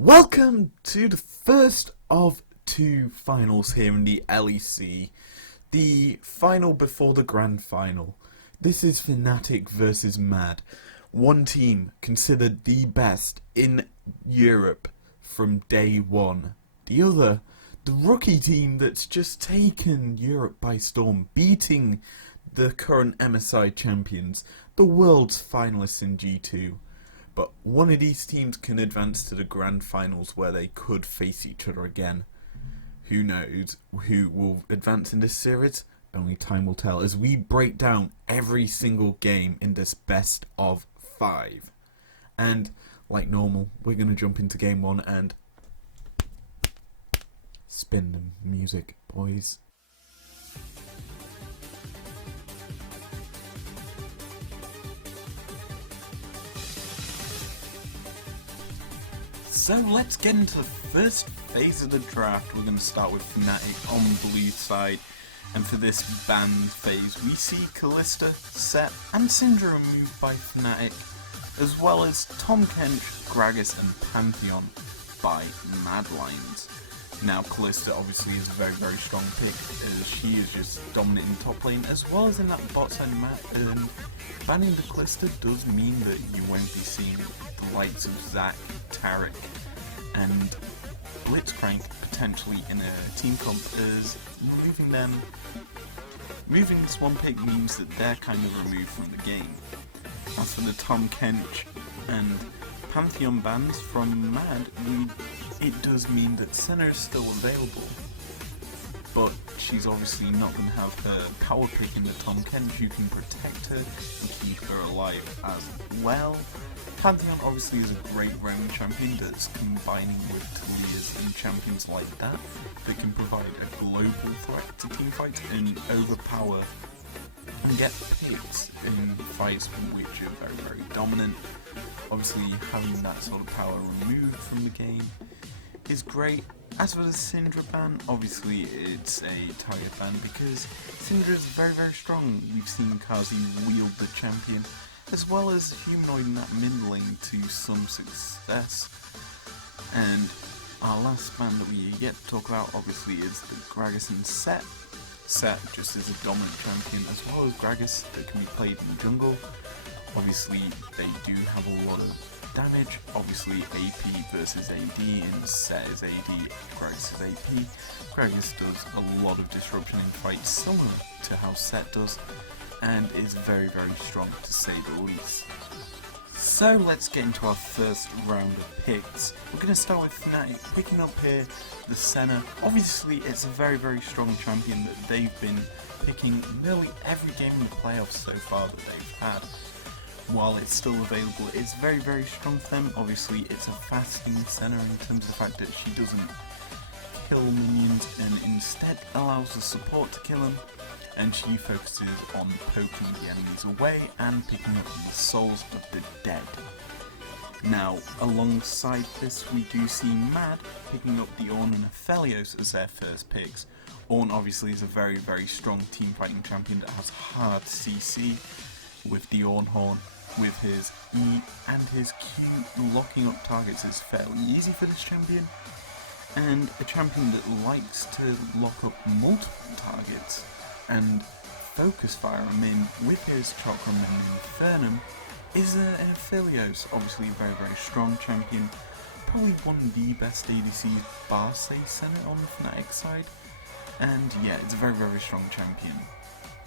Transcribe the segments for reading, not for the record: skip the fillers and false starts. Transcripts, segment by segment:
Welcome to the first of two finals here in the LEC. The final before the grand final. This is Fnatic versus Mad. One team considered the best in Europe from day one. The other, the rookie team that's just taken Europe by storm, beating the current MSI champions, the world's finalists in G2. But one of these teams can advance to the grand finals where they could face each other again. Who knows who will advance in this series? Only time will tell as we break down every single game in this best of 5. And like normal, we're going to jump into game 1 and spin the music, boys. So let's get into the first phase of the draft. We're going to start with Fnatic on the blue side. And for this ban phase, we see Kalista, Sett and Syndra removed by Fnatic, as well as Tahm Kench, Gragas and Pantheon by Madlions. Now Kalista obviously is a very strong pick, as she is just dominant in top lane, as well as in that bot side map. Banning the Kalista does mean that you won't be seeing the likes of Zac, Taric and Blitzcrank potentially in a team comp, as moving this one pick means that they're kind of removed from the game. As for the Tahm Kench and Pantheon bans from Mad, it does mean that Senna is still available, but she's obviously not going to have her power pick in the Tahm Kench. You can protect her and keep her alive as well. Pantheon obviously is a great roaming champion that's combining with Talia's and champions like that can provide a global threat to teamfights and overpower and get picks in fights which are very dominant. Obviously having that sort of power removed from the game is great. As for the Syndra ban, obviously it's a target ban because Syndra is very strong. We've seen Kazi wield the champion as well as humanoid in that mid lane to some success. And our last ban that we yet to talk about obviously is the Gragas and Sett. Sett just is a dominant champion, as well as Gragas that can be played in the jungle. Obviously they do have a lot of damage, obviously AP versus AD, and Sett is AD, Gragas is AP. Gragas does a lot of disruption in fights, similar to how Sett does, and is very strong to say the least. So let's get into our first round of picks. We're going to start with Fnatic picking up here the Senna. Obviously it's a very strong champion that they've been picking nearly every game in the playoffs so far that they've had. While it's still available, it's very strong for them. Obviously it's a fasting Senna in terms of the fact that she doesn't kill minions and instead allows the support to kill them, and she focuses on poking the enemies away and picking up the souls of the dead. Now, alongside this, we do see Mad picking up the Ornn and Aphelios as their first picks. Ornn obviously is a very strong team fighting champion that has hard CC, with the Ornn Horn, with his E and his Q locking up targets is fairly easy for this champion. And a champion that likes to lock up multiple targets and focus fire them in with his Chakram and Infernum is an Aphelios, obviously a very strong champion, probably one of the best ADCs bar say Senna on the Fnatic side, and yeah, it's a very strong champion.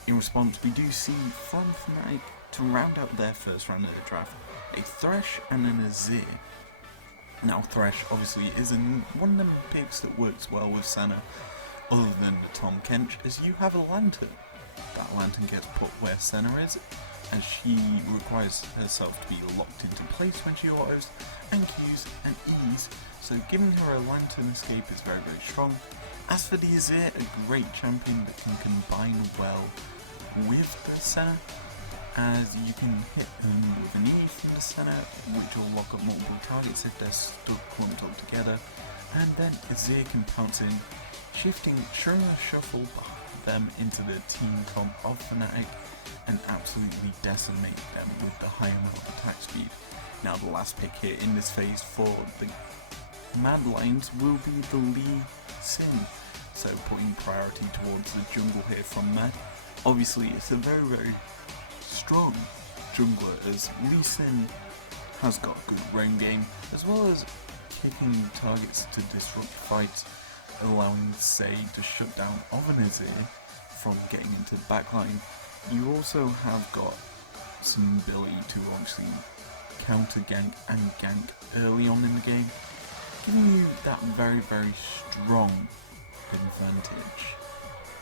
In response, we do see from Fnatic, to round out their first round of the draft, a Thresh and an Azir. Now Thresh obviously is one of them picks that works well with Senna, other than the Tahm Kench, as you have a lantern. That lantern gets put where Senna is, and she requires herself to be locked into place when she autos, and Qs and Es, so giving her a lantern escape is very strong. As for the Azir, a great champion that can combine well with the Senna, as you can hit them with an E from the Senna, which will lock up multiple targets if they're stuck clumped up together, and then Azir can pounce in, shifting shuffle them into the team comp of Fnatic and absolutely decimate them with the high amount of attack speed. Now the last pick here in this phase for the Madlions will be the Lee Sin, so putting priority towards the jungle here from Mad. Obviously it's a very strong jungler, as Lee Sin has got good roam game, as well as kicking targets to disrupt fights, allowing Say to shut down Izir from getting into the backline. You also have got some ability to obviously counter gank and gank early on in the game, giving you that very strong advantage.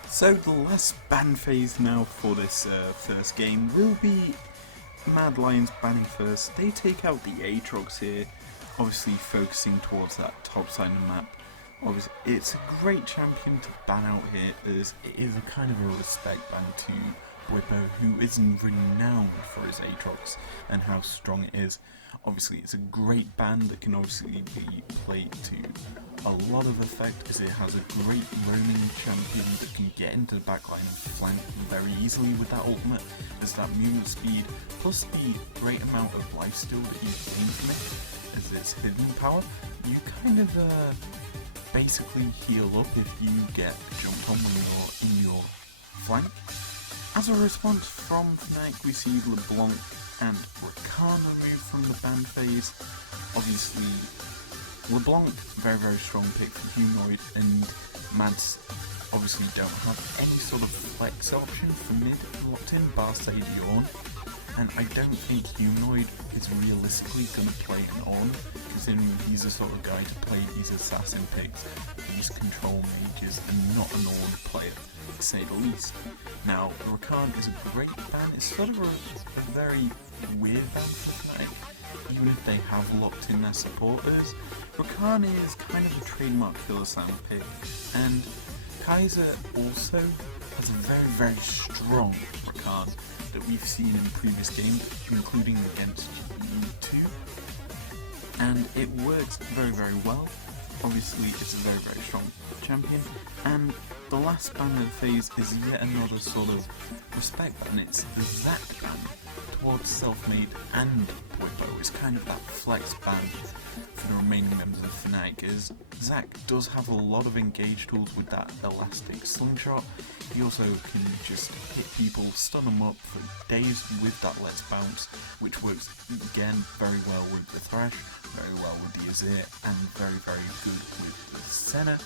So the last ban phase now for this first game will be Madlions banning first. They take out the Aatrox here, obviously focusing towards that top side of the map. Obviously, it's a great champion to ban out here, as it is a kind of a respect ban to Bwipo, who isn't renowned for his Aatrox and how strong it is. Obviously it's a great ban that can obviously be played to a lot of effect, as it has a great roaming champion that can get into the backline and flank very easily with that ultimate, as that movement speed plus the great amount of lifesteal that you gain from it as its hidden power. You kind of basically heal up if you get jumped on when you're in your flank. As a response from Fnatic, we see LeBlanc and Rakan removed from the ban phase. Obviously, LeBlanc, very strong pick for Humanoid, and Mads obviously don't have any sort of flex option for mid locked in, bar say Bjorn. And I don't think Humanoid is realistically going to play an On, considering he's the sort of guy to play these assassin picks, these control mages, and not an On player, to say the least. Now, Rakan is a great ban. It's sort of a very weird ban for Fnatic, even if they have locked in their supporters. Rakan is kind of a trademark killer sound pick, and Kaiser also has a very strong Rakan that we've seen in previous games, including against U2, and it works very well. Obviously it's a very strong champion, and the last banner phase is yet another sort of respect ban. It's the Zac ban towards Selfmade and Bwipo. It's kind of that flex ban for the remaining members of Fnatic, as Zac does have a lot of engage tools with that elastic slingshot. He also can just hit people, stun them up for days with that Let's Bounce, which works again very well with the Thresh, very well with the Azir, and very good with the Senna,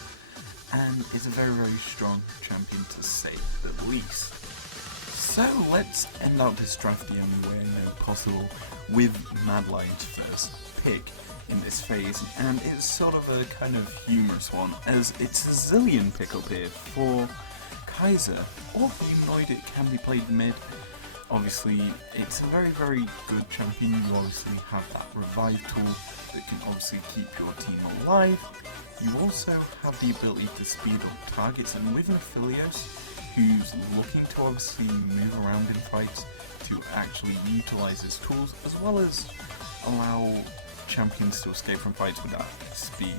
and is a very strong champion to say the least. So let's end out this draft the only way I know possible with Madlions' first pick in this phase, and it's sort of a kind of humorous one, as it's a Zilean pick up here for Kaiser, or Humanoid. It can be played mid. Obviously it's a very good champion. You obviously have that revive tool that can obviously keep your team alive. You also have the ability to speed up targets, and with Aphelios, who's looking to obviously move around in fights, to actually utilize his tools, as well as allow champions to escape from fights with that speed.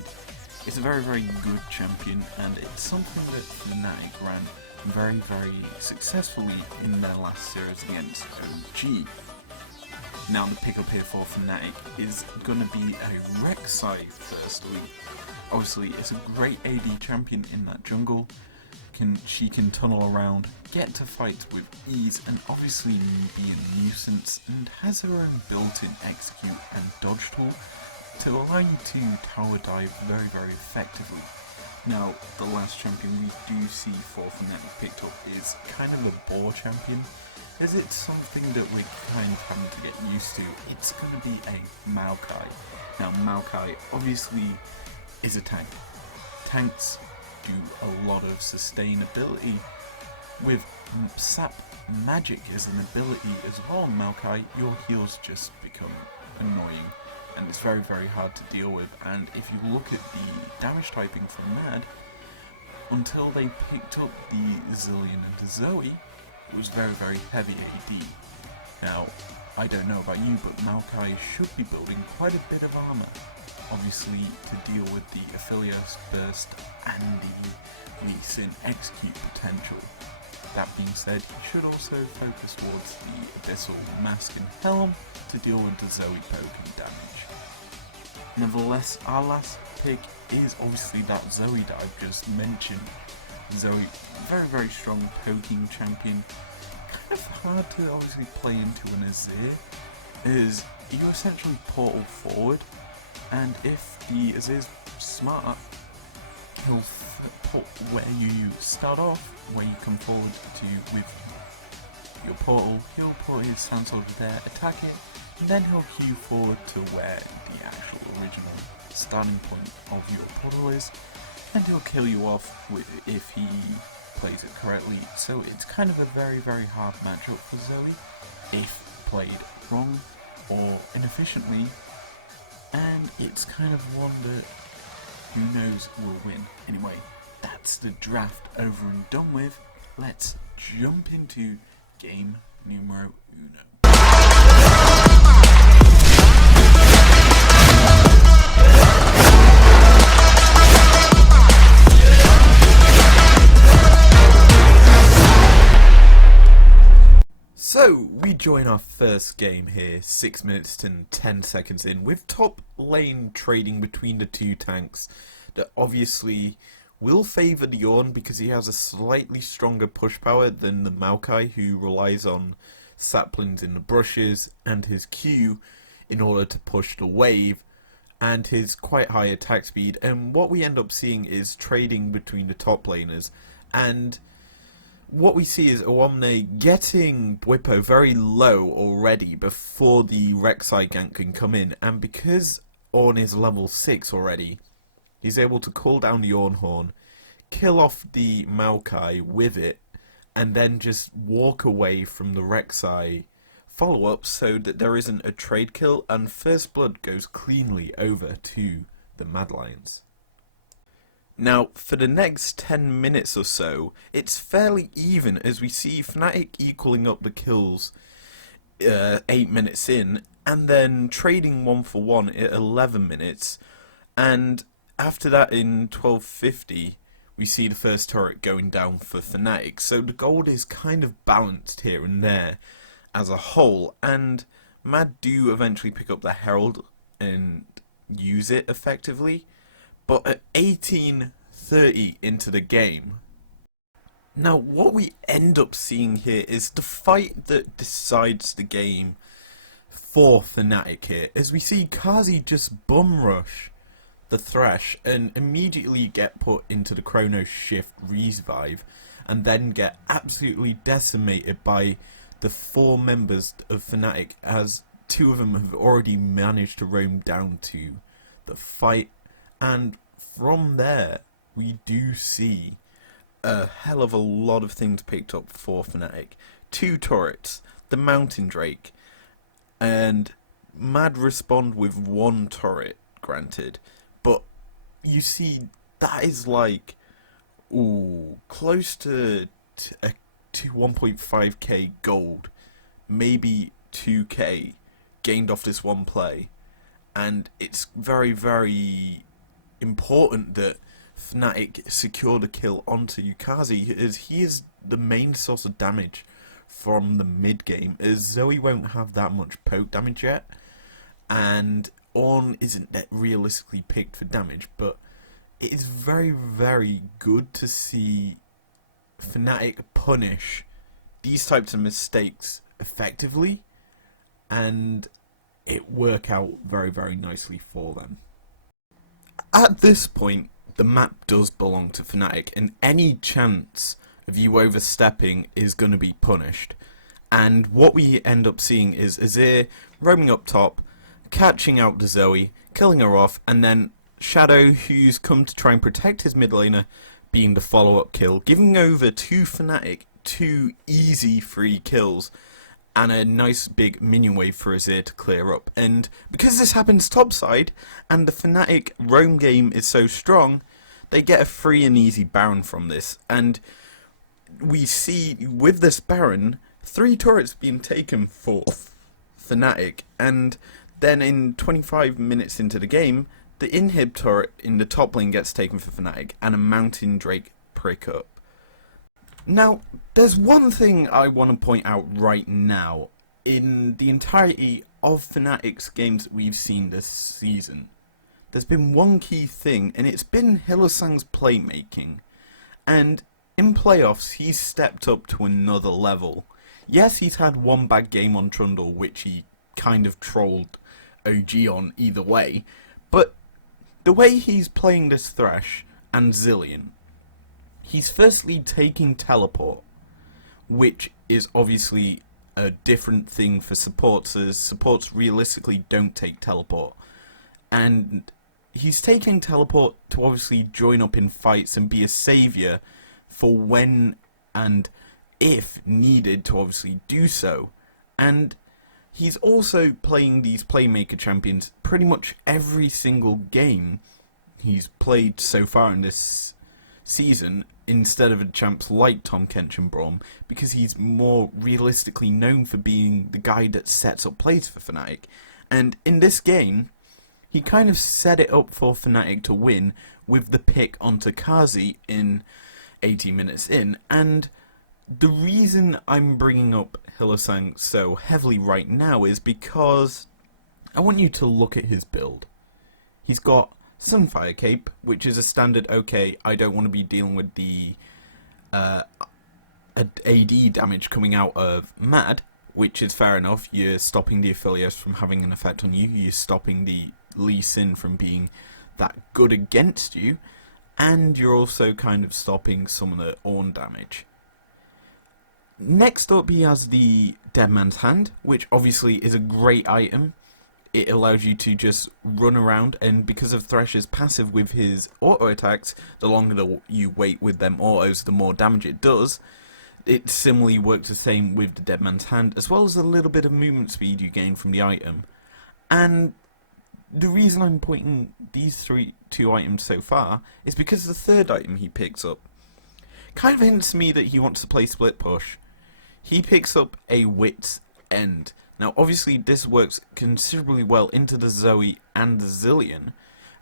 It's a very good champion, and it's something that Fnatic ran very successfully in their last series against OG. Now the pickup here for Fnatic is going to be a Rek'Sai firstly. Obviously it's a great AD champion in that jungle. She can tunnel around, get to fights with ease, and obviously be a nuisance, and has her own built-in execute and dodge tool to allow you to tower dive very effectively. Now, the last champion we do see for Fnatic picked up is kind of a boar champion, as it's something that we're kind of having to get used to. It's going to be a Maokai. Now, Maokai obviously is a tank. Tanks do a lot of sustainability. With Sap Magic as an ability as well, Maokai, your heals just become annoying, and it's very hard to deal with. And if you look at the damage typing from Mad, until they picked up the Zilean and the Zoe, it was very heavy AD. Now, I don't know about you, but Maokai should be building quite a bit of armor, obviously to deal with the Aphelios burst and the Lee Sin execute potential. That being said, you should also focus towards the Abyssal Mask and Helm to deal with the Zoe poke and damage. Nevertheless, our last pick is obviously that Zoe that I've just mentioned. Zoe, very, very strong poking champion. Kind of hard to obviously play into an Azir, is you essentially portal forward, and if the Azir's smart, he'll put where you start off, where you come forward to with your portal, he'll put his sand soldier there, attack it, and then he'll queue forward to where the actual original starting point of your portal is, and he'll kill you off if he plays it correctly. So it's kind of a very, very hard matchup for Zoe if played wrong or inefficiently, and it's kind of one that who knows will win. Anyway, that's the draft over and done with. Let's jump into game numero uno. So, we join our first game here, 6 minutes and 10 seconds in, with top lane trading between the two tanks that obviously will favour the Ornn because he has a slightly stronger push power than the Maokai, who relies on saplings in the brushes and his Q in order to push the wave, and his quite high attack speed. And what we end up seeing is trading between the top laners, and what we see is Owamne getting Bwipo very low already before the Rek'Sai gank can come in, and because Ornn is level 6 already, he's able to call down the Ornn Horn, kill off the Maokai with it, and then just walk away from the Rek'Sai follow-up so that there isn't a trade kill, and First Blood goes cleanly over to the Madlions. Now, for the next 10 minutes or so, it's fairly even as we see Fnatic equaling up the kills 8 minutes in, and then trading 1 for 1 at 11 minutes, and after that in 12:50, we see the first turret going down for Fnatic, so the gold is kind of balanced here and there as a whole, and Mad do eventually pick up the Herald and use it effectively. But at 18:30 into the game, now what we end up seeing here is the fight that decides the game for Fnatic here, as we see Kazi just bum rush the Thresh and immediately get put into the Chrono Shift revive, and then get absolutely decimated by the 4 members of Fnatic, as 2 of them have already managed to roam down to the fight. And from there, we do see a hell of a lot of things picked up for Fnatic. 2 turrets, the Mountain Drake, and Mad respond with 1 turret, granted. But you see, that is like, close to 1.5k gold, maybe 2k gained off this one play. And it's very, very important that Fnatic secure the kill onto Yukazi, as he is the main source of damage from the mid game, as Zoe won't have that much poke damage yet, and Ornn isn't that realistically picked for damage. But it is very, very good to see Fnatic punish these types of mistakes effectively, and it work out very, very nicely for them. At this point, the map does belong to Fnatic, and any chance of you overstepping is going to be punished. And what we end up seeing is Azir roaming up top, catching out the Zoe, killing her off, and then Shadow, who's come to try and protect his mid laner, being the follow-up kill, giving over to Fnatic 2 easy free kills, and a nice big minion wave for Azir to clear up. And because this happens topside, and the Fnatic roam game is so strong, they get a free and easy Baron from this. And we see, with this Baron, 3 turrets being taken for Fnatic, and then in 25 minutes into the game, the inhib turret in the top lane gets taken for Fnatic, and a Mountain Drake prick up. Now, there's one thing I want to point out right now. In the entirety of Fnatic's games that we've seen this season, there's been one key thing, and it's been Hylissang's playmaking. And in playoffs, he's stepped up to another level. Yes, he's had one bad game on Trundle, which he kind of trolled OG on either way, but the way he's playing this Thresh and Zilean, he's firstly taking teleport, which is obviously a different thing for supports, as supports realistically don't take teleport. And he's taking teleport to obviously join up in fights and be a saviour for when and if needed to obviously do so. And he's also playing these playmaker champions pretty much every single game he's played so far in this season, instead of a champs like Tom Kench and Braum, because he's more realistically known for being the guy that sets up plays for Fnatic. And in this game, he kind of set it up for Fnatic to win with the pick onto Kazi in 80 minutes in. And the reason I'm bringing up Hylissang so heavily right now is because I want you to look at his build. He's got Sunfire Cape, which is a standard, okay, I don't want to be dealing with the AD damage coming out of Mad, which is fair enough. You're stopping the affiliates from having an effect on you, you're stopping the Lee Sin from being that good against you, and you're also kind of stopping some of the Ornn damage. Next up, he has the Dead Man's Hand, which obviously is a great item. It allows you to just run around, and because of Thresh's passive with his auto attacks, the longer you wait with them autos, the more damage it does. It similarly works the same with the Dead Man's Hand, as well as a little bit of movement speed you gain from the item. And the reason I'm pointing these two items so far is because the third item he picks up kind of hints to me that he wants to play split push. He picks up a Wit's End. Now obviously this works considerably well into the Zoe and the Zilean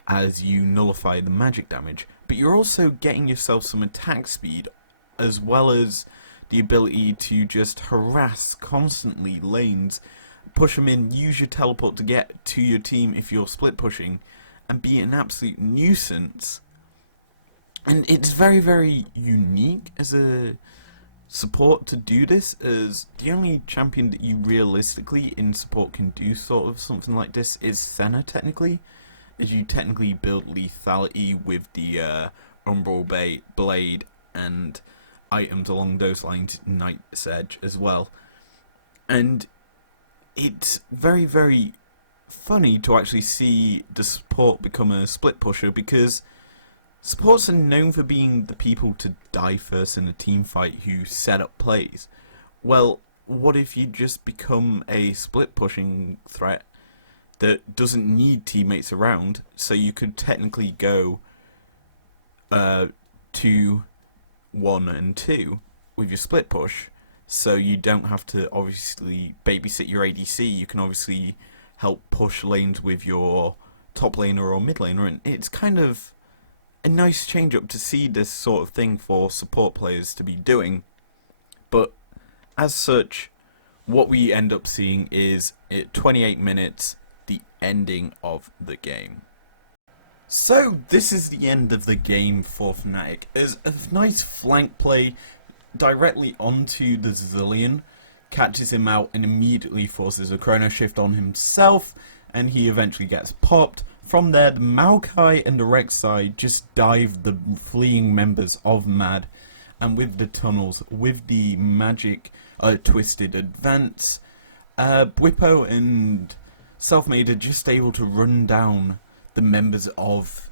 as you nullify the magic damage, but you're also getting yourself some attack speed as well as the ability to just harass constantly lanes, push them in, use your teleport to get to your team if you're split pushing, and be an absolute nuisance. And it's very, very unique as a support to do this, as the only champion that you realistically in support can do sort of something like this is Senna, technically, as you technically build lethality with the Umbral Blade and items along those lines, Knight's Edge as well. And it's very, very funny to actually see the support become a split pusher, because supports are known for being the people to die first in a team fight who set up plays. Well, what if you just become a split pushing threat that doesn't need teammates around, so you could technically go 2, 1 and 2 with your split push, so you don't have to obviously babysit your ADC. You can obviously help push lanes with your top laner or mid laner, and it's kind of a nice change up to see this sort of thing for support players to be doing. But as such, what we end up seeing is at 28 minutes, the ending of the game. So this is the end of the game for Fnatic, as a nice flank play directly onto the Zilean catches him out and immediately forces a chrono shift on himself, and he eventually gets popped. From there, the Maokai and the Rek'Sai just dive the fleeing members of Mad, and with the tunnels, with the magic twisted advance, Bwipo and Selfmade are just able to run down the members of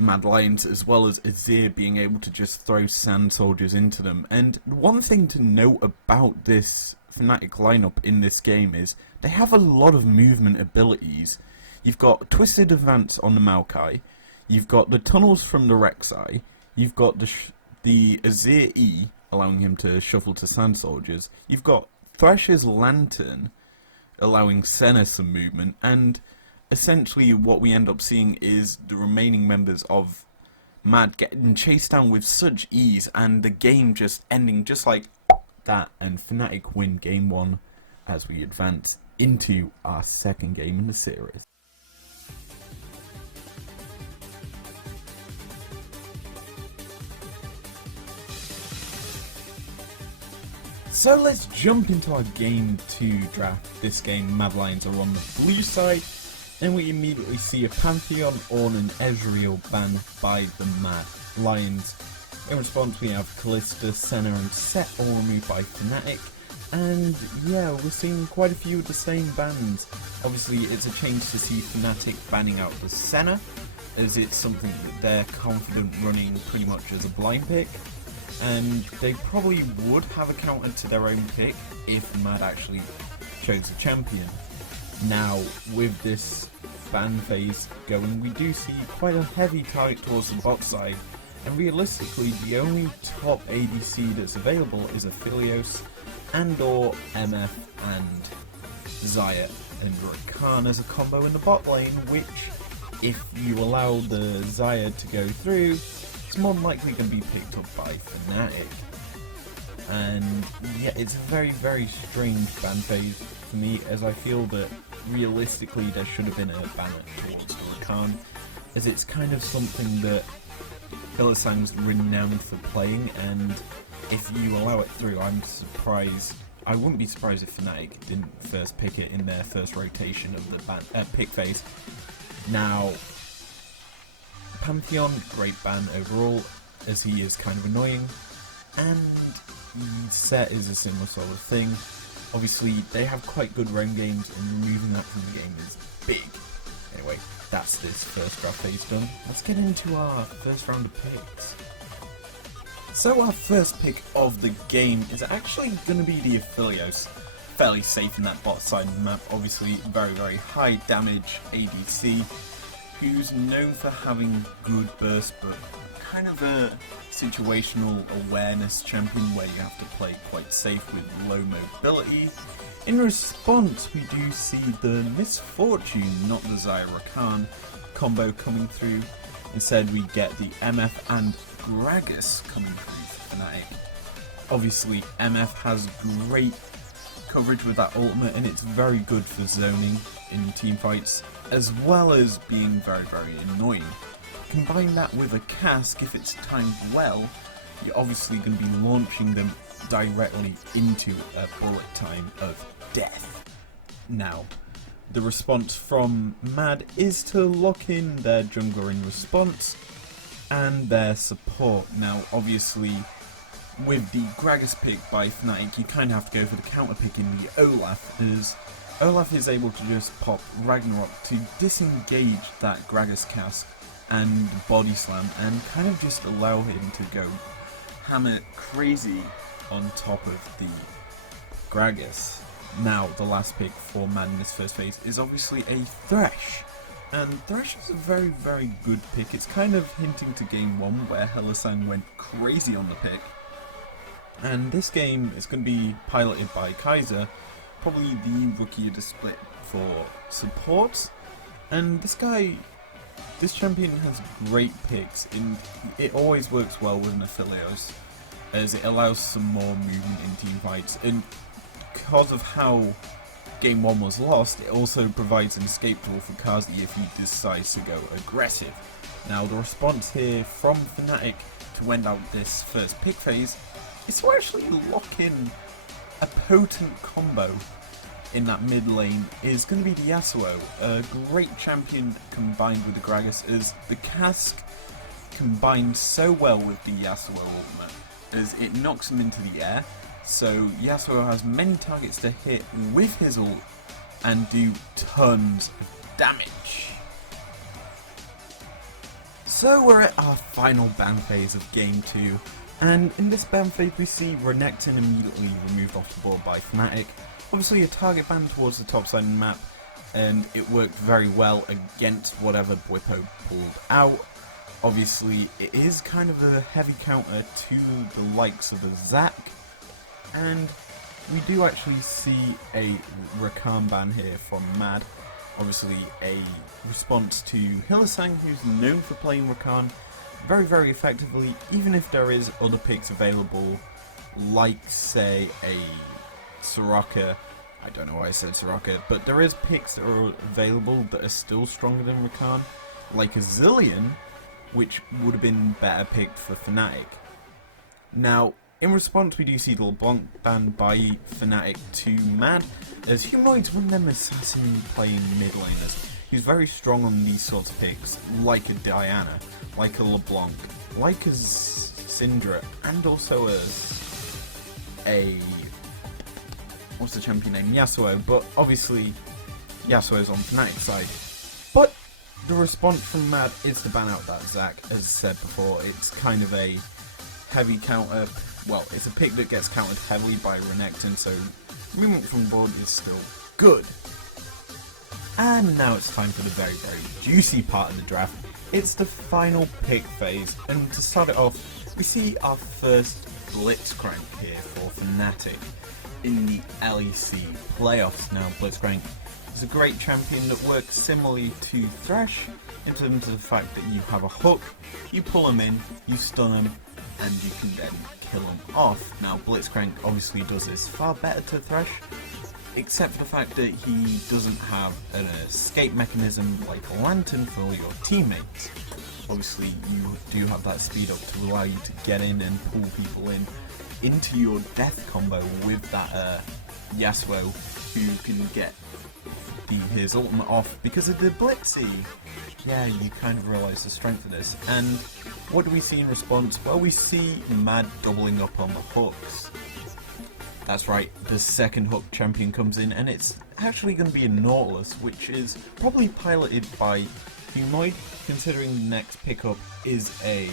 Madlions, as well as Azir being able to just throw sand soldiers into them. And one thing to note about this Fnatic lineup in this game is they have a lot of movement abilities. You've got Twisted Advance on the Maokai, you've got the tunnels from the Rek'Sai, you've got the Azir E, allowing him to shuffle to sand soldiers, you've got Thresh's Lantern, allowing Senna some movement, and essentially what we end up seeing is the remaining members of Mad getting chased down with such ease, and the game just ending just like that, and Fnatic win game 1 as we advance into our second game in the series. So let's jump into our Game 2 draft. This game, Madlions are on the blue side, and we immediately see a Pantheon, Ornn and Ezreal banned by the Madlions. In response, we have Kalista, Senna and Set all removed by Fnatic, and yeah, we're seeing quite a few of the same bans. Obviously, it's a change to see Fnatic banning out the Senna, as it's something that they're confident running pretty much as a blind pick. And they probably would have a counter to their own pick if Mad actually chose a champion. Now, with this ban phase going, we do see quite a heavy target towards the bot side, and realistically the only top ADC that's available is Aphelios and/or MF and Xayah and Rakan as a combo in the bot lane, which, if you allow the Xayah to go through, it's more than likely going to be picked up by Fnatic. And yeah, it's a very, very strange ban phase for me, as I feel that realistically there should have been a banner towards Rakan, as it's kind of something that Hylissang's renowned for playing, and if you allow it through, I wouldn't be surprised if Fnatic didn't first pick it in their first rotation of the pick phase. Now, Pantheon, great ban overall, as he is kind of annoying, and Set is a similar sort of thing. Obviously, they have quite good roam games, and removing that from the game is big. Anyway, that's this first draft phase done. Let's get into our first round of picks. So our first pick of the game is actually going to be the Aphelios. Fairly safe in that bot side of the map, obviously very, very high damage ADC, who's known for having good burst, but kind of a situational awareness champion where you have to play quite safe with low mobility. In response, we do see the Misfortune, not the Xayah Rakan combo coming through. Instead, we get the MF and Gragas coming through for Fnatic. Obviously, MF has great coverage with that ultimate, and it's very good for zoning in teamfights, as well as being very, very annoying. Combine that with a cask, if it's timed well, you're obviously going to be launching them directly into a bullet time of death. Now, the response from Mad is to lock in their jungler in response and their support. Now, obviously, with the Gragas pick by Fnatic, you kind of have to go for the counter pick in the Olaf, as Olaf is able to just pop Ragnarok to disengage that Gragas cast and body slam, and kind of just allow him to go hammer crazy on top of the Gragas. Now, the last pick for Mad in this first phase is obviously a Thresh, and Thresh is a very, very good pick. It's kind of hinting to game 1 where Hylissang went crazy on the pick, and this game is going to be piloted by Kaiser, probably the rookie of the split for support, and this champion has great picks, and it always works well with an Aphelios, as it allows some more movement in team fights, and because of how game 1 was lost, it also provides an escape tool for Kazi if he decides to go aggressive. Now, the response here from Fnatic to end out this first pick phase is to actually lock in a potent combo in that mid lane is going to be the Yasuo, a great champion combined with the Gragas, as the cask combines so well with the Yasuo ultimate, as it knocks him into the air, so Yasuo has many targets to hit with his ult and do tons of damage. So we're at our final ban phase of game 2, and in this ban phase we see Renekton immediately removed off the board by Fnatic. Obviously a target ban towards the top side of the map, and it worked very well against whatever Bwipo pulled out. Obviously it is kind of a heavy counter to the likes of a Zac, and we do actually see a Rakan ban here from Mad. Obviously a response to Hylissang, who's known for playing Rakan very, very effectively, even if there is other picks available, like say a Soraka. I don't know why I said Soraka, but there is picks that are available that are still stronger than Rakan, like a Zilean, which would have been better picked for Fnatic. Now, in response, we do see the LeBlanc banned by Fnatic to Mad, as Humanoid's one of them assassin playing mid laners. He's very strong on these sorts of picks, like a Diana, like a LeBlanc, like a Syndra, and also as a... what's the champion name? Yasuo, but obviously Yasuo's on Fnatic's side. But the response from Mad is to ban out that Zac, as said before. It's kind of a heavy counter. Well, it's a pick that gets countered heavily by Renekton, so movement from the board is still good. And now it's time for the very, very juicy part of the draft. It's the final pick phase, and to start it off, we see our first Blitzcrank here for Fnatic in the LEC playoffs. Now, Blitzcrank is a great champion that works similarly to Thresh in terms of the fact that you have a hook, you pull him in, you stun him, and you can then kill him off. Now, Blitzcrank obviously does this far better to Thresh, except for the fact that he doesn't have an escape mechanism like a Lantern for your teammates. Obviously, you do have that speed up to allow you to get in and pull people in into your death combo with that Yasuo, who can get his ultimate off because of the Blitzy. Yeah, you kind of realise the strength of this. And what do we see in response? Well, we see Mad doubling up on the hooks. That's right, the second hook champion comes in, and it's actually going to be a Nautilus, which is probably piloted by Humanoid, considering the next pickup is a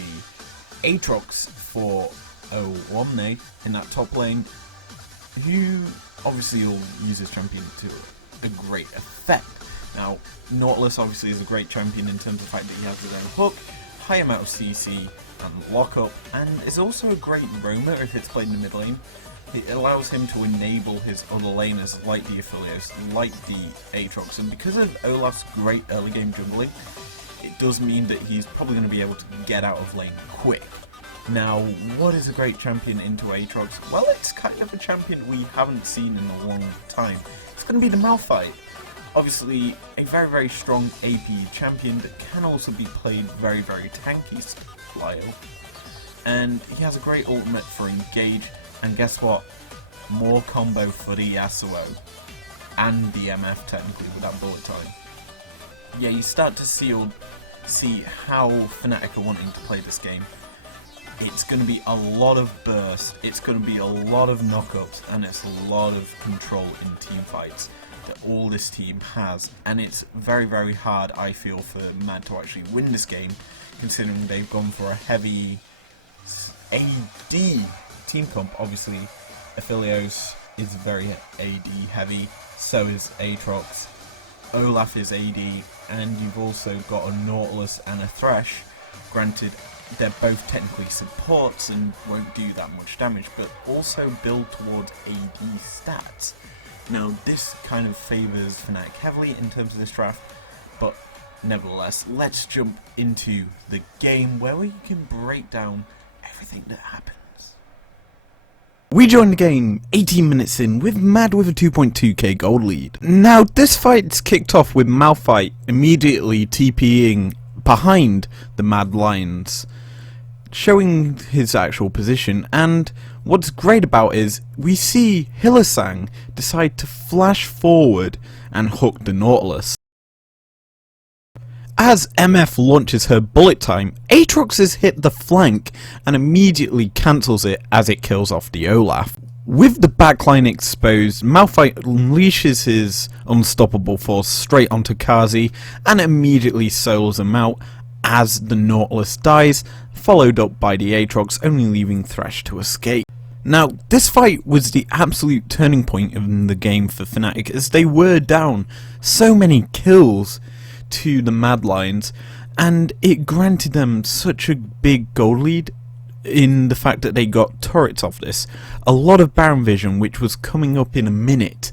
Aatrox for Omne in that top lane, who obviously will use this champion to a great effect. Now, Nautilus obviously is a great champion in terms of the fact that he has his own hook, high amount of CC and lockup, and is also a great roamer if it's played in the mid lane. It allows him to enable his other laners like the Aphelios, like the Aatrox, and because of Olaf's great early game jungling, it does mean that he's probably going to be able to get out of lane quick. Now, what is a great champion into Aatrox? Well, it's kind of a champion we haven't seen in a long time. It's going to be the Malphite. Obviously, a very, very strong AP champion that can also be played very, very tanky style. And he has a great ultimate for engage. And guess what? More combo for the Yasuo and the MF technically with that bullet time. Yeah, you start to see how Fnatic are wanting to play this game. It's going to be a lot of burst, it's going to be a lot of knockups, and it's a lot of control in team fights that all this team has. And it's very, very hard, I feel, for Mad to actually win this game, considering they've gone for a heavy AD team comp. Obviously, Aphelios is very AD heavy, so is Aatrox, Olaf is AD, and you've also got a Nautilus and a Thresh. Granted, they're both technically supports and won't do that much damage, but also build towards AD stats. Now, this kind of favours Fnatic heavily in terms of this draft, but nevertheless, let's jump into the game where we can break down everything that happens. We joined the game 18 minutes in with Mad with a 2.2k gold lead. Now, this fight's kicked off with Malphite immediately TPing behind the Madlions, showing his actual position. And what's great about it is we see Hylissang decide to flash forward and hook the Nautilus. As MF launches her bullet time, Aatrox has hit the flank and immediately cancels it as it kills off the Olaf. With the backline exposed, Malphite unleashes his unstoppable force straight onto Kazi and immediately solos him out as the Nautilus dies, followed up by the Aatrox, only leaving Thresh to escape. Now, this fight was the absolute turning point in the game for Fnatic, as they were down so many kills to the Madlions, and it granted them such a big goal lead in the fact that they got turrets off this, a lot of Baron Vision which was coming up in a minute,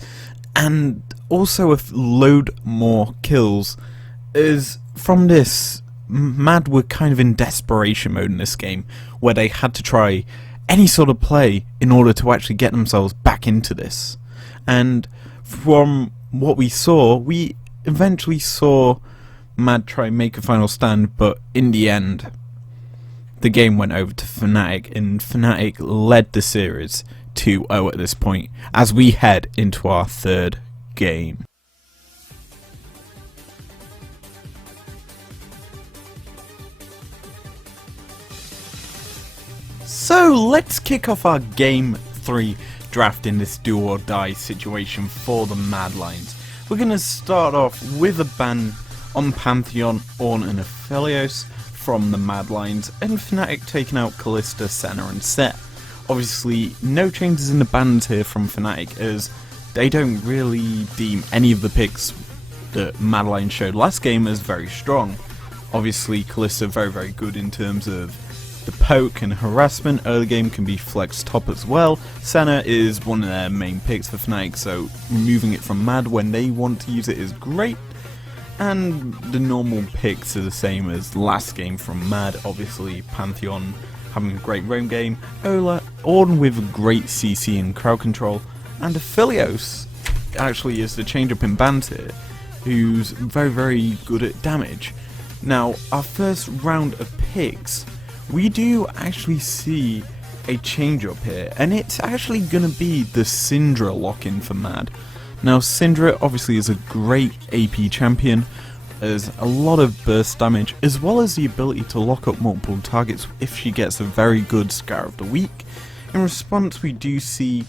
and also a load more kills. As from this, Mad were kind of in desperation mode in this game, where they had to try any sort of play in order to actually get themselves back into this. And from what we saw, we eventually saw Mad try and make a final stand, but in the end the game went over to Fnatic, and Fnatic led the series 2-0 at this point as we head into our third game. So let's kick off our Game 3 draft in this do or die situation for the Madlions. We're going to start off with a ban on Pantheon, Ornn and Aphelios from the Madlions, and Fnatic taking out Kalista, Senna and Set. Obviously no changes in the bans here from Fnatic, as they don't really deem any of the picks that Madlions showed last game as very strong. Obviously Kalista very good in terms of the poke and harassment. Early game can be flex top as well. Senna is one of their main picks for Fnatic, so removing it from Mad when they want to use it is great. And the normal picks are the same as last game from Mad. Obviously Pantheon having a great roam game, Ornn with great CC and crowd control, and Aphelios actually is the change up in bans here, who's very good at damage. Now our first round of picks, we do actually see a change up here, and it's actually going to be the Syndra lock-in for Mad. Now Syndra obviously is a great AP champion, has a lot of burst damage, as well as the ability to lock up multiple targets if she gets a very good Scar of the Week. In response, we do see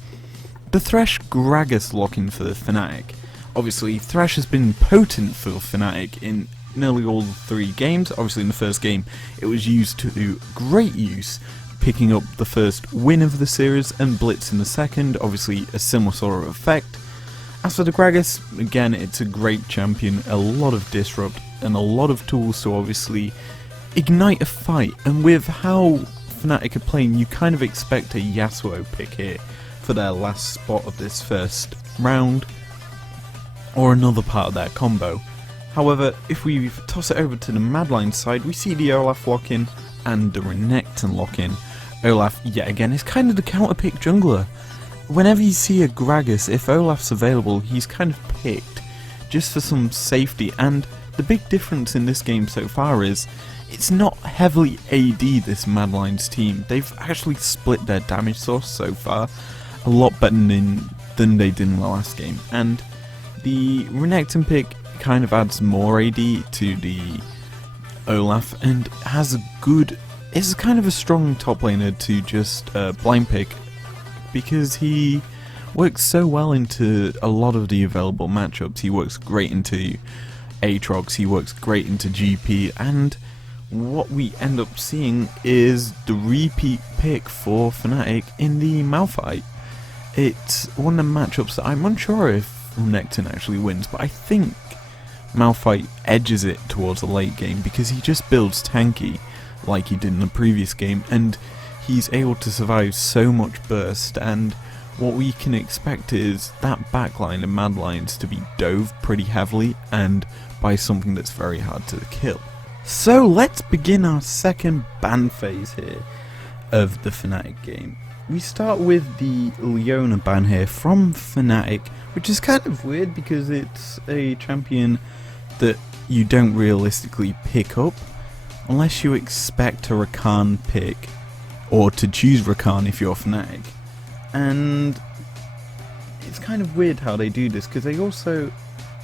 the Thresh Gragas lock-in for the Fnatic. Obviously Thresh has been potent for Fnatic in nearly all 3 games. Obviously in the first game it was used to great use, picking up the first win of the series, and Blitz in the second, obviously a similar sort of effect. As for the Gragas, again it's a great champion, a lot of disrupt and a lot of tools to obviously ignite a fight, and with how Fnatic are playing you kind of expect a Yasuo pick here for their last spot of this first round, or another part of their combo. However, if we toss it over to the Madlions side, we see the Olaf lock-in and the Renekton lock-in. Olaf, yet again, is kind of the counter-pick jungler. Whenever you see a Gragas, if Olaf's available, he's kind of picked just for some safety, and the big difference in this game so far is it's not heavily AD, this Madlions team. They've actually split their damage source so far a lot better than they did in the last game, and the Renekton pick kind of adds more AD to the Olaf and has a good, is kind of a strong top laner to just blind pick, because he works so well into a lot of the available matchups. He works great into Aatrox, he works great into GP, and what we end up seeing is the repeat pick for Fnatic in the Malphite. It's one of the matchups that I'm unsure if Renekton actually wins, but I think Malphite edges it towards the late game because he just builds tanky like he did in the previous game, and he's able to survive so much burst, and what we can expect is that backline of Madlions to be dove pretty heavily and by something that's very hard to kill. So let's begin our second ban phase here of the Fnatic game. We start with the Leona ban here from Fnatic, which is kind of weird because it's a champion that you don't realistically pick up unless you expect a Rakan pick, or to choose Rakan if you're Fnatic. And it's kind of weird how they do this because they also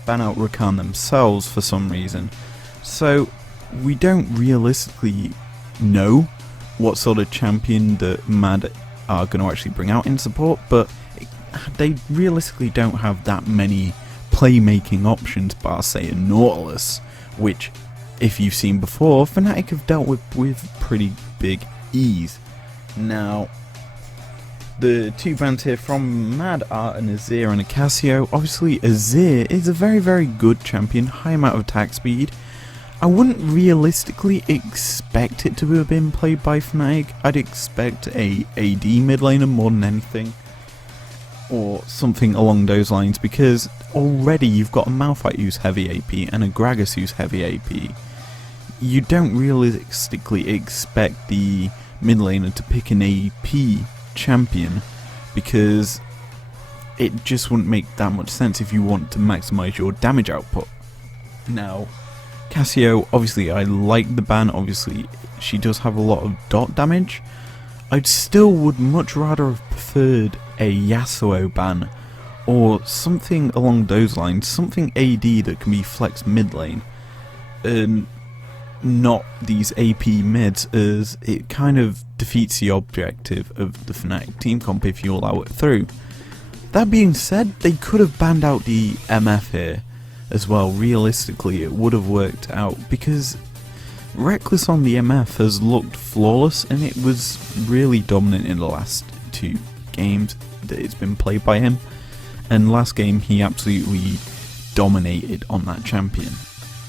ban out Rakan themselves for some reason. So we don't realistically know what sort of champion that Mad are going to actually bring out in support, but they realistically don't have that many playmaking options bar say a Nautilus, which if you've seen before, Fnatic have dealt with pretty big ease. Now the two bans here from Mad are an Azir and a Cassio. Obviously Azir is a very good champion, high amount of attack speed. I wouldn't realistically expect it to have been played by Fnatic. I'd expect a AD mid laner more than anything, or something along those lines, because already you've got a Malphite who's heavy AP and a Gragas who's heavy AP. You don't realistically expect the mid laner to pick an AP champion, because it just wouldn't make that much sense if you want to maximize your damage output. Now, Cassio, obviously I like the ban, obviously she does have a lot of dot damage. I still would much rather have preferred a Yasuo ban, or something along those lines, something AD that can be flexed mid lane, and not these AP mids, as it kind of defeats the objective of the Fnatic team comp if you allow it through. That being said, they could have banned out the MF here as well. Realistically, it would have worked out, because Reckless on the MF has looked flawless, and it was really dominant in the last 2 games that it's been played by him, and last game he absolutely dominated on that champion.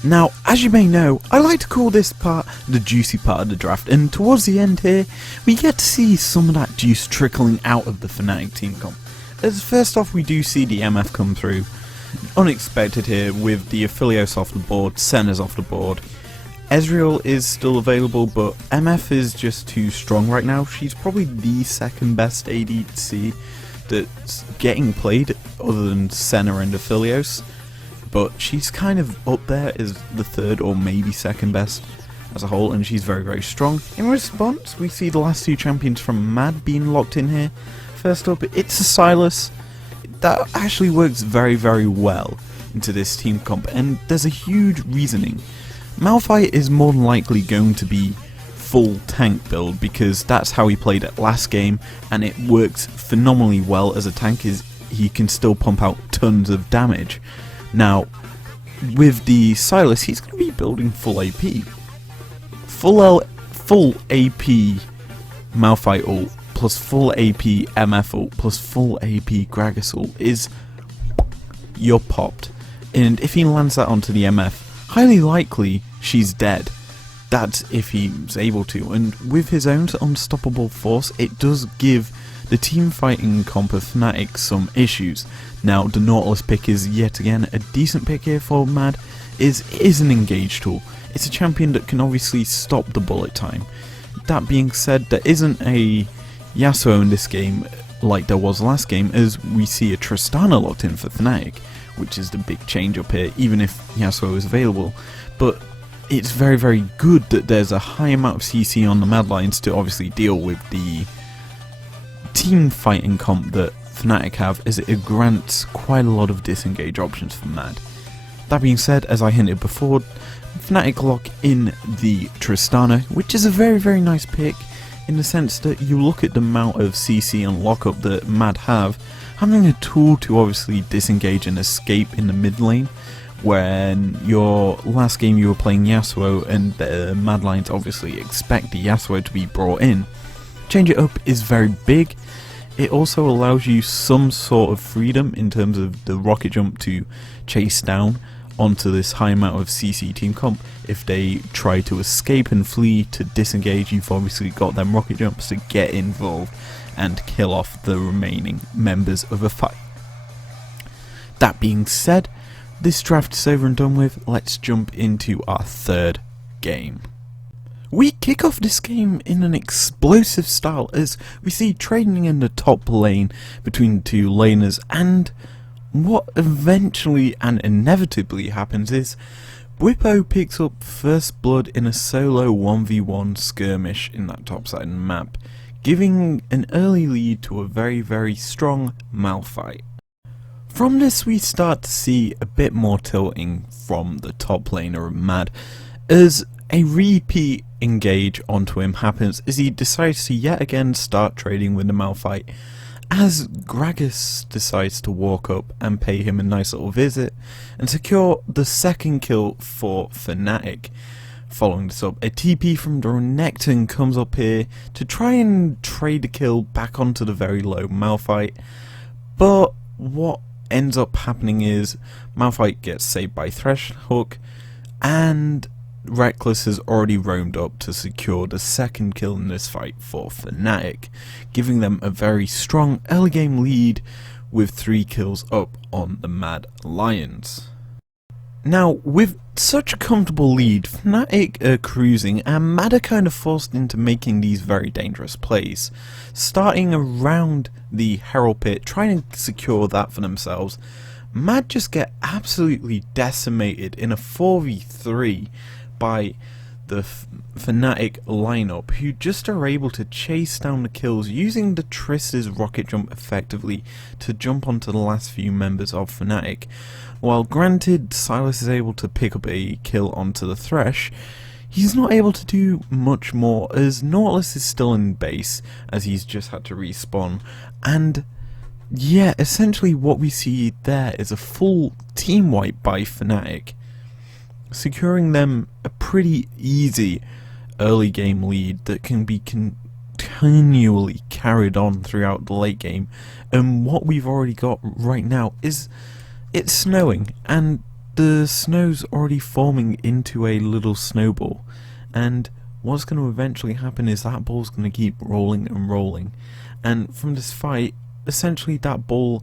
Now, as you may know, I like to call this part the juicy part of the draft, and towards the end here, we get to see some of that juice trickling out of the Fnatic team comp. As first off, we do see the MF come through, unexpected here, with the Aphelios off the board, Senna's off the board. Ezreal is still available, but MF is just too strong right now. She's probably the second best ADC that's getting played, other than Senna and Aphelios. But she's kind of up there as the third or maybe second best as a whole, and she's very, very strong. In response, we see the last 2 champions from Mad being locked in here. First up, it's a Sylas. That actually works very, very well into this team comp, and there's a huge reasoning. Malphite is more than likely going to be full tank build, because that's how he played it last game, and it works phenomenally well as a tank. Is he can still pump out tons of damage. Now, with the Sylas, he's going to be building full AP. Full AP Malphite ult, plus full AP MF ult, plus full AP Gragas ult is... you're popped. And if he lands that onto the MF, highly likely she's dead. That's if he's able to. And with his own unstoppable force, it does give the team fighting comp of Fnatic some issues. Now, the Nautilus pick is yet again a decent pick here for Mad. It is an engage tool. It's a champion that can obviously stop the bullet time. That being said, there isn't a Yasuo in this game like there was last game, as we see a Tristana locked in for Fnatic, which is the big change up here, even if Yasuo is available. But it's very, very good that there's a high amount of CC on the Madlions to obviously deal with the team fighting comp that Fnatic have, as it grants quite a lot of disengage options for Mad. That being said, as I hinted before, Fnatic lock in the Tristana, which is a very, very nice pick, in the sense that you look at the amount of CC and lockup that Mad have, having a tool to obviously disengage and escape in the mid lane. When your last game you were playing Yasuo, and the Madlions obviously expect the Yasuo to be brought in, change it up is very big. It also allows you some sort of freedom in terms of the rocket jump to chase down onto this high amount of CC team comp. If they try to escape and flee to disengage, you've obviously got them rocket jumps to get involved and kill off the remaining members of a fight. That being said, this draft is over and done with. Let's jump into our third game. We kick off this game in an explosive style, as we see trading in the top lane between the 2 laners, and what eventually and inevitably happens is Whippo picks up first blood in a solo 1v1 skirmish in that top side map, giving an early lead to a very, very strong Malphite. From this we start to see a bit more tilting from the top laner of Mad, as a repeat engage onto him happens, as he decides to yet again start trading with the Malphite, as Gragas decides to walk up and pay him a nice little visit and secure the second kill for Fnatic. Following this up, a TP from the Renekton comes up here to try and trade the kill back onto the very low Malphite, but what ends up happening is Malphite gets saved by Thresh Hook, and Reckless has already roamed up to secure the second kill in this fight for Fnatic, giving them a very strong early game lead with 3 kills up on the Madlions. Now, with such a comfortable lead, Fnatic are cruising, and Mad are kind of forced into making these very dangerous plays, starting around the Herald Pit, trying to secure that for themselves. Mad just get absolutely decimated in a 4v3 by the Fnatic lineup, who just are able to chase down the kills using the Trist's rocket jump effectively to jump onto the last few members of Fnatic. While granted Silas is able to pick up a kill onto the Thresh, he's not able to do much more as Nautilus is still in base as he's just had to respawn. And yeah, essentially what we see there is a full team wipe by Fnatic, securing them a pretty easy early game lead that can be continually carried on throughout the late game. And what we've already got right now is it's snowing, and the snow's already forming into a little snowball, and what's going to eventually happen is that ball's going to keep rolling and rolling, and from this fight essentially that ball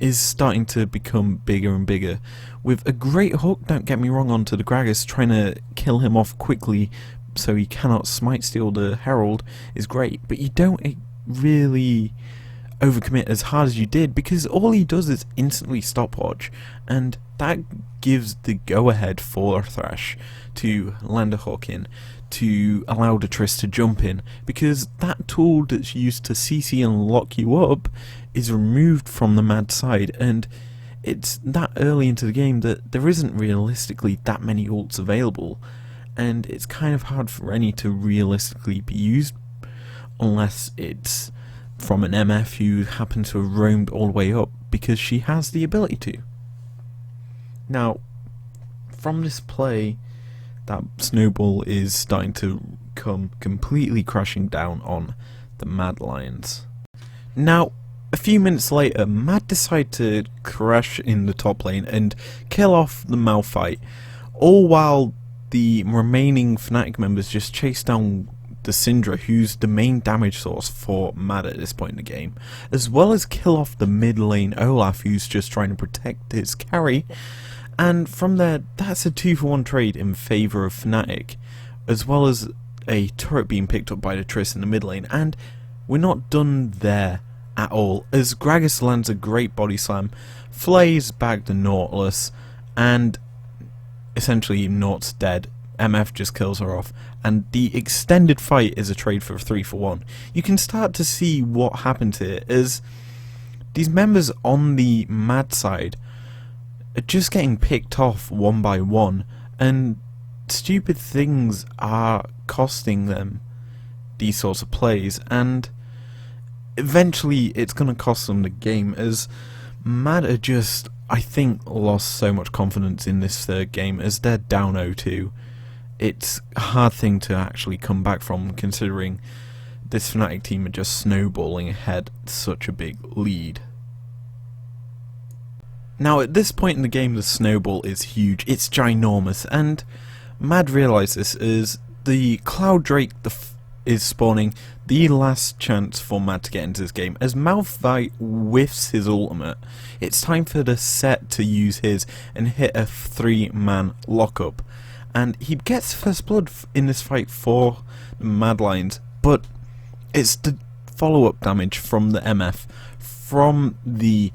is starting to become bigger and bigger, with a great hook, don't get me wrong, onto the Gragas, trying to kill him off quickly so he cannot smite steal the Herald is great, but you don't really overcommit as hard as you did, because all he does is instantly stopwatch, and that gives the go-ahead for Thresh to land a hook in, to allow the Trist to jump in, because that tool that's used to CC and lock you up is removed from the Mad side, and it's that early into the game that there isn't realistically that many ults available, and it's kind of hard for any to realistically be used unless it's from an MF who happens to have roamed all the way up, because she has the ability to. Now, from this play, that snowball is starting to come completely crashing down on the Madlions. Now, a few minutes later, Mad decide to crash in the top lane and kill off the Malphite, all while the remaining Fnatic members just chase down the Syndra, who's the main damage source for Mad at this point in the game, as well as kill off the mid lane Olaf, who's just trying to protect his carry. And from there, that's a 2-for-1 trade in favour of Fnatic, as well as a turret being picked up by the Triss in the mid lane. And we're not done there at all, as Gragas lands a great body slam, flays back the Nautilus, and essentially Naught's dead. MF just kills her off, and the extended fight is a trade for a 3-for-1. You can start to see what happened here, as these members on the Mad side are just getting picked off one by one, and stupid things are costing them these sorts of plays, and eventually it's going to cost them the game, as Mad are just, I think, lost so much confidence in this third game, as they're down 0-2. It's a hard thing to actually come back from, considering this Fnatic team are just snowballing ahead such a big lead. Now at this point in the game the snowball is huge, it's ginormous, and Mad realise this as the Cloud Drake is spawning, the last chance for Mad to get into this game. As Malphite whiffs his ultimate, it's time for the Set to use his and hit a 3-man lockup. And he gets first blood in this fight for the Madlions, but it's the follow-up damage from the MF, from the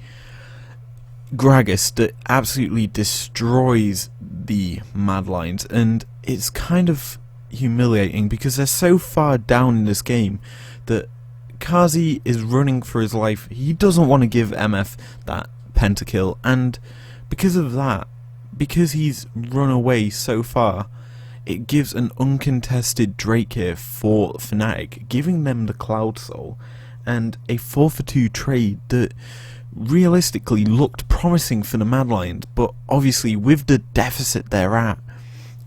Gragas, that absolutely destroys the Madlions, and it's kind of humiliating because they're so far down in this game that Kazi is running for his life. He doesn't want to give MF that pentakill, and because of that, because he's run away so far, it gives an uncontested Drake here for Fnatic, giving them the Cloud Soul, and a 4-for-2 trade that realistically looked promising for the Madlions, but obviously with the deficit they're at,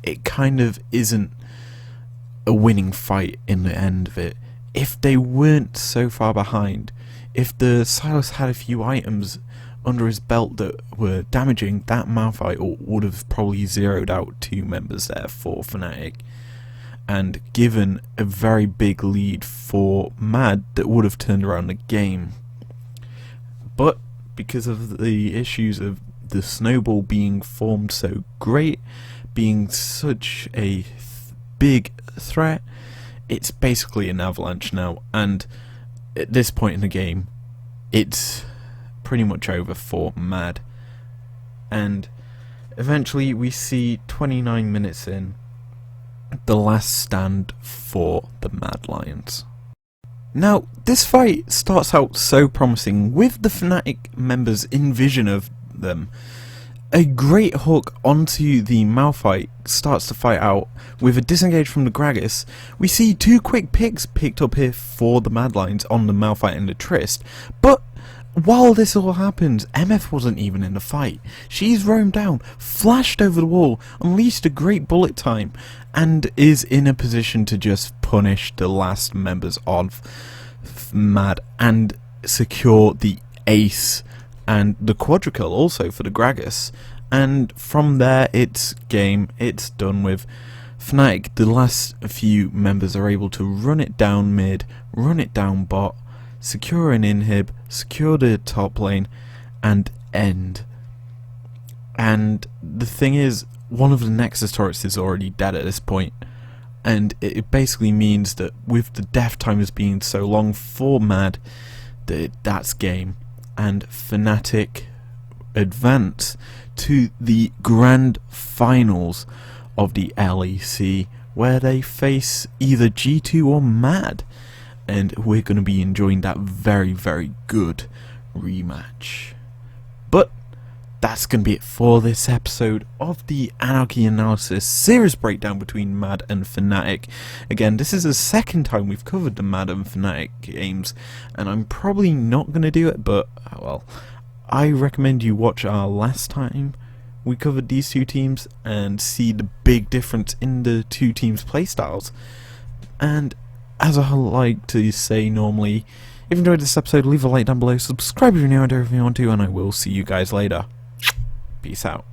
it kind of isn't a winning fight in the end of it. If they weren't so far behind, if the Silas had a few items under his belt that were damaging, that Malphite would have probably zeroed out 2 members there for Fnatic and given a very big lead for Mad that would have turned around the game. But because of the issues of the snowball being formed so great, being such a big threat, it's basically an avalanche now, and at this point in the game it's pretty much over for Mad. and eventually we see 29 minutes in, the last stand for the Madlions. Now, this fight starts out so promising, with the Fnatic members in vision of them. A great hook onto the Malphite starts to fight out with a disengage from the Gragas. We see 2 quick picks picked up here for the Madlions on the Malphite and the Trist, but while this all happens, MF wasn't even in the fight. She's roamed down, flashed over the wall, unleashed a great bullet time, and is in a position to just punish the last members of Mad and secure the ace and the quadrikill also for the Gragas. And from there, it's game, it's done with. Fnatic, the last few members, are able to run it down mid, run it down bot, secure an inhib, secure the top lane, and end. And the thing is, one of the Nexus turrets is already dead at this point, and it basically means that with the death timers being so long for Mad, that's game. And Fnatic advance to the grand finals of the LEC, where they face either G2 or Mad, and we're going to be enjoying that very, very good rematch. But that's going to be it for this episode of the Anarchy Analysis series breakdown between Mad and Fnatic. Again, this is the second time we've covered the Mad and Fnatic games, and I'm probably not going to do it, but, well, I recommend you watch our last time we covered these 2 teams and see the big difference in the 2 teams' playstyles. And as I like to say normally, if you enjoyed this episode, leave a like down below, subscribe if you're new, and if you want to, and I will see you guys later. Peace out.